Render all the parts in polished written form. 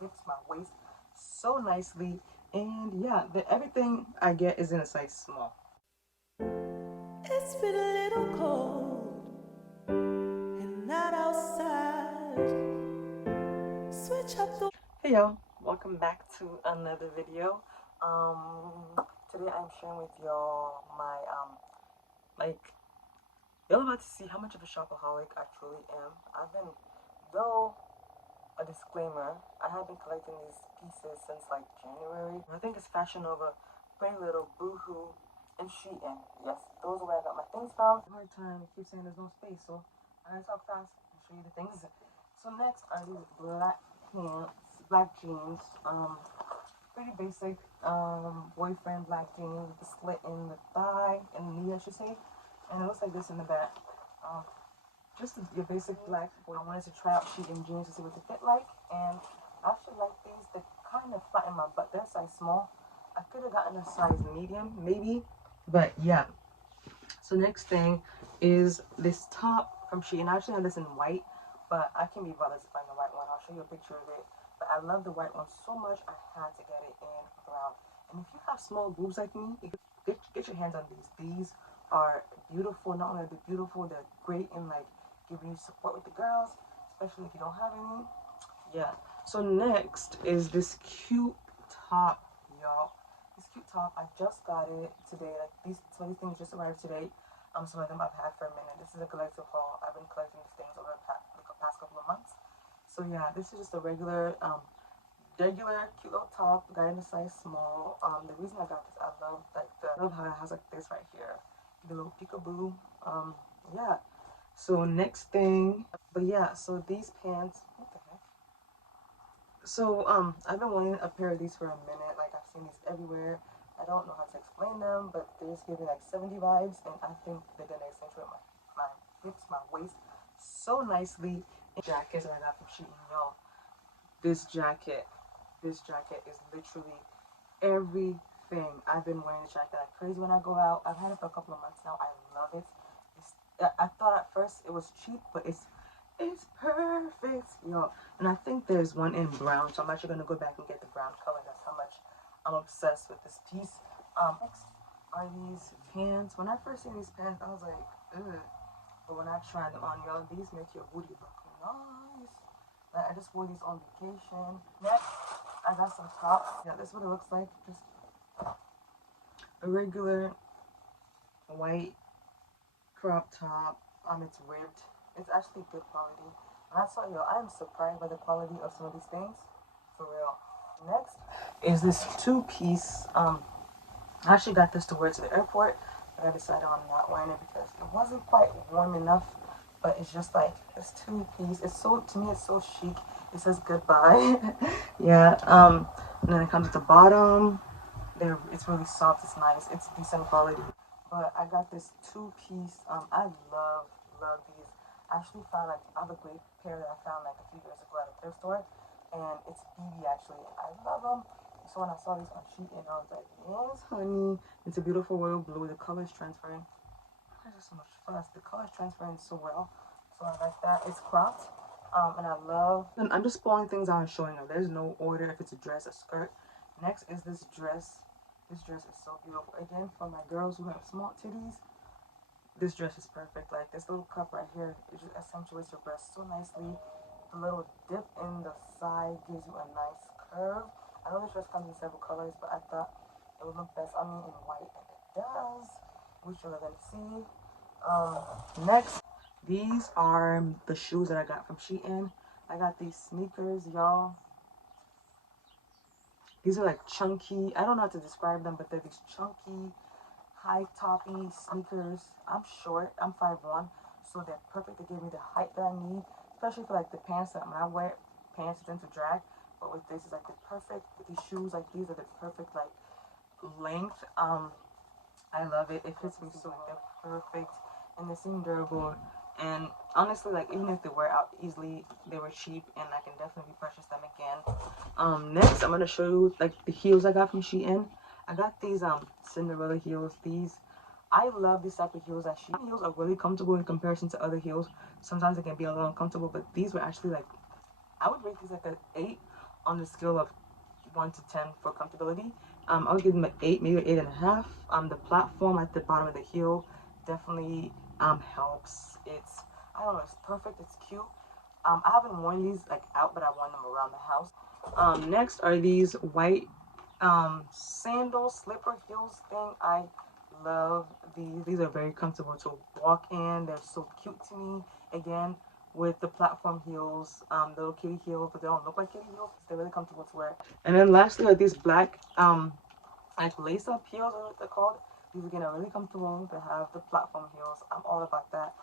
fits my waist so nicely. And yeah, everything I get is in a size small. It's been a little cold and not outside. Switch up the. Hey y'all, welcome back to another video. Today I'm sharing with y'all my like y'all about to see how much of a shopaholic I truly am. I've been, though a disclaimer, I have been collecting these pieces since like January. I think it's Fashionnova, Prettylittlething Boohoo, and Shein. Yes, those are where I got my things from. Hard time, I keep saying there's no space, so I gotta talk fast and show you the things. So next are these black pants, black jeans. Pretty basic. Boyfriend black jeans with the slit in the thigh, in the knee, I should say, and it looks like this in the back. Um, just your basic black boy. I wanted to try out Shein jeans to see what they fit like, and I actually like these. They kind of flatten my butt. They're size small. I could have gotten a size medium, maybe, but yeah. So next thing is this top from Shein. I actually have this in white, but I can be bothered to find the white one. I'll show you a picture of it. But I love the white one so much, I had to get it in brown. And if you have small boobs like me, get your hands on these. These are beautiful. Not only are they beautiful, they're great in like giving you support with the girls, especially if you don't have any. Yeah. So next is this cute top, y'all. This cute top, I just got it today. Like some of these things just arrived today. Some of them I've had for a minute. This is a collective haul. I've been collecting these things over the past couple of months. So yeah, this is just a regular cute little top. Got in a size small. The reason I got this, I love how it has like this right here, the little peekaboo. Yeah. So next thing, but yeah, so these pants. What the heck? So I've been wanting a pair of these for a minute. Like I've seen these everywhere. I don't know how to explain them, but they just give me like 70 vibes, and I think they're gonna accentuate my hips, my waist so nicely. Jackets that I got from Shein, y'all. This jacket, this jacket is literally everything. I've been wearing this jacket like crazy when I go out. I've had it for a couple of months now. I love it. I thought at first it was cheap, but it's perfect, yo. And I think there's one in brown, so I'm actually gonna go back and get the brown color. That's how much I'm obsessed with this piece. Next are these pants. When I first seen these pants, I was like, ugh. But when I tried them on, y'all, these make your booty look nice. Like, I just wore these on vacation. Next, I got some tops. Yeah, this is what it looks like. Just a regular white crop top. It's ribbed. It's actually good quality. And I tell you, I am surprised by the quality of some of these things. For real. Next is this two-piece. I actually got this to wear to the airport, but I decided on not wearing it because it wasn't quite warm enough. But it's just like this two-piece. It's so, to me, it's so chic. It says goodbye. Yeah. And then it comes at the bottom. It's really soft. It's nice. It's decent quality. But I got this two-piece. I love these. I actually found like I have a great pair that I found like a few years ago at a thrift store, and it's BB actually. I love them. So when I saw these on Shein, I was like, yes, honey. It's a beautiful royal blue. The color is transferring. There's just so much fuss. The color is transferring so well. So I like that. It's cropped. And I love. And I'm just pulling things out and showing them. There's no order if it's a dress, a skirt. Next is this dress. This dress is so beautiful. Again, for my girls who have small titties, this dress is perfect. Like this little cup right here, it just accentuates your breast so nicely. The little dip in the side gives you a nice curve. I know this dress comes in several colors, but I thought it would look best on me in white, and it does, which you're gonna see. Next, these are the shoes that I got from Shein. I got these sneakers, y'all. These are like chunky. I don't know how to describe them, but they're these chunky, high toppy sneakers. I'm short. I'm 5'1", so they're perfect. They give me the height that I need, especially for like the pants that when I wear pants it's into drag. But with this, it's like the perfect. With these shoes, like these are the perfect like length. I love it. It fits me so well. They're perfect, and they seem durable. And honestly, like even if they wear out easily, they were cheap, and I can definitely purchase them again. Next, I'm gonna show you like the heels I got from Shein. I got these Cinderella heels. I love these type of heels. Shein heels are really comfortable in comparison to other heels. Sometimes they can be a little uncomfortable, but these were actually like I would rate these like an 8 on the scale of 1 to 10 for comfortability. I would give them an 8, maybe an 8.5. The platform at the bottom of the heel definitely helps. It's, I don't know, it's perfect, it's cute. I haven't worn these like out, but I've worn them around the house. Next are these white sandals, slipper heels thing. I love these. These are very comfortable to walk in. They're so cute to me. Again, with the platform heels, the little kitty heels, but they don't look like kitty heels. They're really comfortable to wear. And then lastly are these black like lace up heels, or what they're called. These again are really comfortable. They have the platform heels. I'm all about that.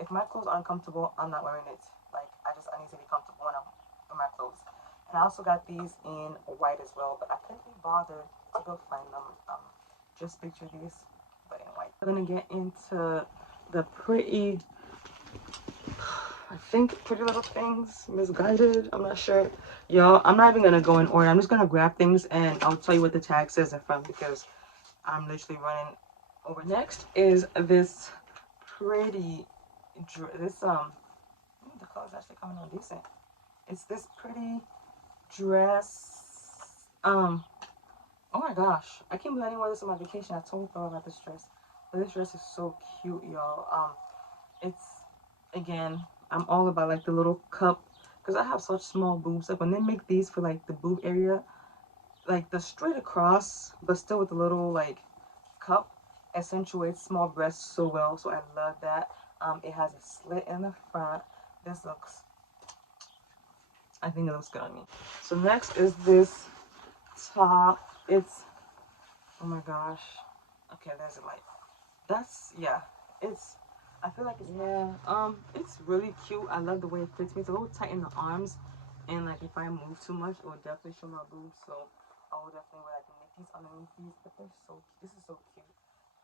If my clothes aren't comfortable, I'm not wearing it. Like I need to be comfortable when I'm in my clothes. And I also got these in white as well, but I couldn't be bothered to go find them. Just picture these, but in white. I'm gonna get into the I think Pretty Little Things, Misguided, I'm not sure. Y'all, I'm not even gonna go in order. I'm just gonna grab things and I'll tell you what the tag says in front because I'm literally running over. Next is this pretty, the color's actually coming on decent. It's this pretty dress. Oh my gosh, I can't believe I didn't wear this on my vacation. I totally forgot about this dress. But this dress is so cute, y'all. It's, again, I'm all about like the little cup because I have such small boobs. Like when they make these for like the boob area, like the straight across, but still with the little like cup, accentuates small breasts so well. So I love that. It has a slit in the front. This looks, I think it looks good on me. So next is this top. It's, oh my gosh. Okay, there's a light. That's, yeah, it's, I feel like it's, yeah, it's really cute. I love the way it fits me. It's a little tight in the arms, and like if I move too much, it will definitely show my boobs. So I will definitely wear like the Nickies underneath these. But they're so, this is so cute.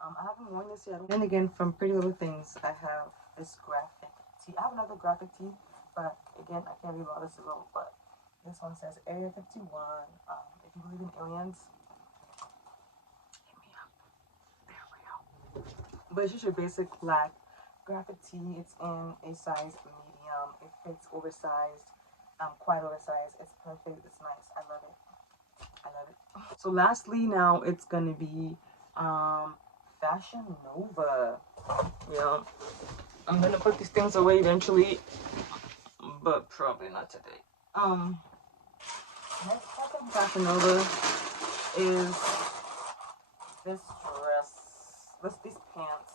I haven't worn this yet. And again, from Pretty Little Things, I have this graphic tee. I have another graphic tee, but again, I can't be bothered to go. But this one says Area 51. If you believe in aliens, hit me up. There we go. But it's just your basic black graphic tee. It's in a size medium. It fits oversized, quite oversized. It's perfect. It's nice. I love it. I love it. So lastly, now it's gonna be Fashionnova. Yeah, I'm gonna put these things away eventually, but probably not today. Next up in Fashionnova is this dress. These pants.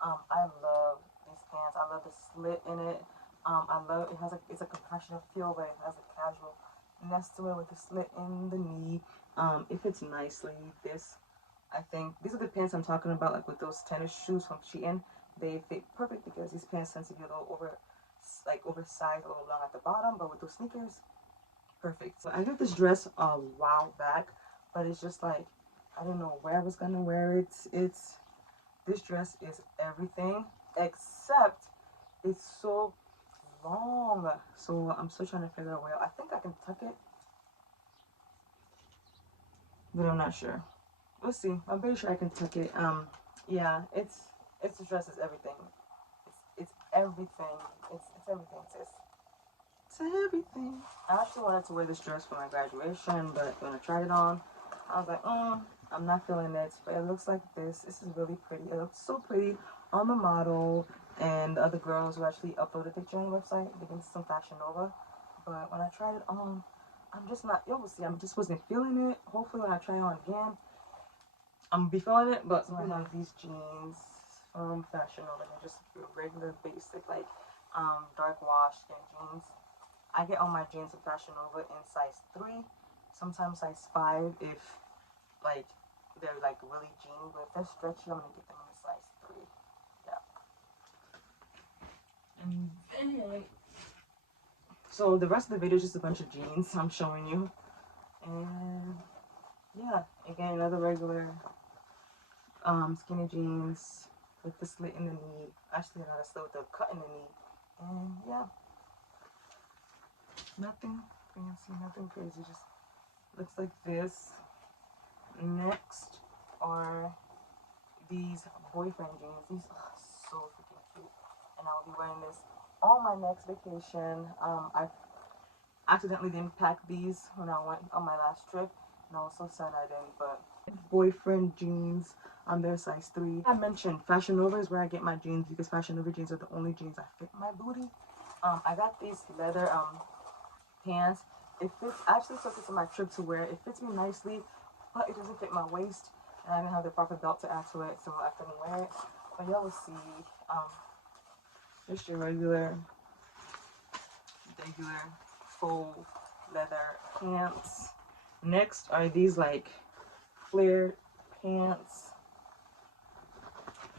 I love these pants. I love the slit in it. I love it. Has a, it's a compassionate feel, but it has a casualness to it with the slit in the knee. It fits nicely. This, I think, these are the pants I'm talking about, like with those tennis shoes from Shein. They fit perfect because these pants tend to be a little oversized, a little long at the bottom, but with those sneakers, perfect. So I got this dress a while back, but it's just like I don't know where I was gonna wear it. This dress is everything except it's so long. So I'm still trying to figure out where. I think I can tuck it, but I'm not sure. We'll see. I'm pretty sure I can tuck it. Yeah, it's the dress is everything. It's everything. It's everything, sis. It's everything. I actually wanted to wear this dress for my graduation, but when I tried it on, I was like, I'm not feeling it. But it looks like this. This is really pretty. It looks so pretty on the model and the other girls who actually uploaded a picture on the website. They can some Fashionnova. But when I tried it on, I'm just not, you'll see, I just wasn't feeling it. Hopefully when I try it on again, I'm gonna be feeling it. But so I have these jeans from Fashionnova. They're just regular basic, like dark wash skin jeans. I get all my jeans from Fashionnova in size 3, sometimes size 5 if like they're like really jeany, but if they're stretchy, I'm gonna get them in a size 3. Yeah. And then, so the rest of the video is just a bunch of jeans I'm showing you. And yeah, again, another regular skinny jeans with the slit in the knee. Actually, not a slit, with the cut in the knee. And yeah, nothing fancy, nothing crazy, just looks like this. Next are these boyfriend jeans. These are so freaking cute, and I'll be wearing this on my next vacation. accidentally didn't pack these when I went on my last trip, and I was so sad I didn't. But boyfriend jeans, they're size 3. I mentioned Fashion Nova is where I get my jeans because Fashion Nova jeans are the only jeans that fit my booty. I got these leather pants. It fits. I actually took it to my trip to wear. It fits me nicely, but it doesn't fit my waist, and I didn't have the proper belt to add to it, so I couldn't wear it. But y'all will see. Just your regular faux leather pants. Next are these like flared pants.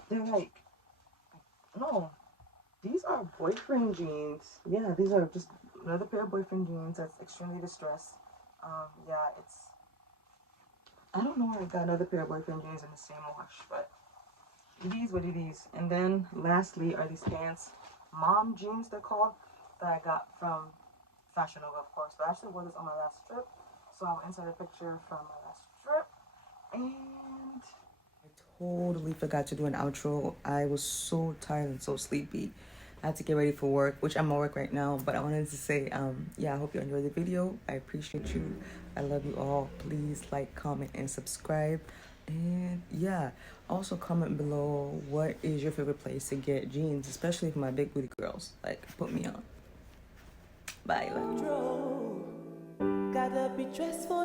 They're like, no, these are boyfriend jeans. Yeah, these are just another pair of boyfriend jeans that's extremely distressed. Yeah, I don't know where I got another pair of boyfriend jeans in the same wash, but what are these? And then lastly are these pants, mom jeans they're called, that I got from Fashion Nova, of course. But I actually wore this on my last trip, so I'll insert a picture from my last trip. And I totally forgot to do an outro. I was so tired and so sleepy. I had to get ready for work, which I'm at work right now. But I wanted to say, yeah, I hope you enjoyed the video. I appreciate you. I love you all. Please like, comment, and subscribe. And yeah, also comment below what is your favorite place to get jeans, especially for my big booty girls. Like, put me on. Bye. Gotta be dressed for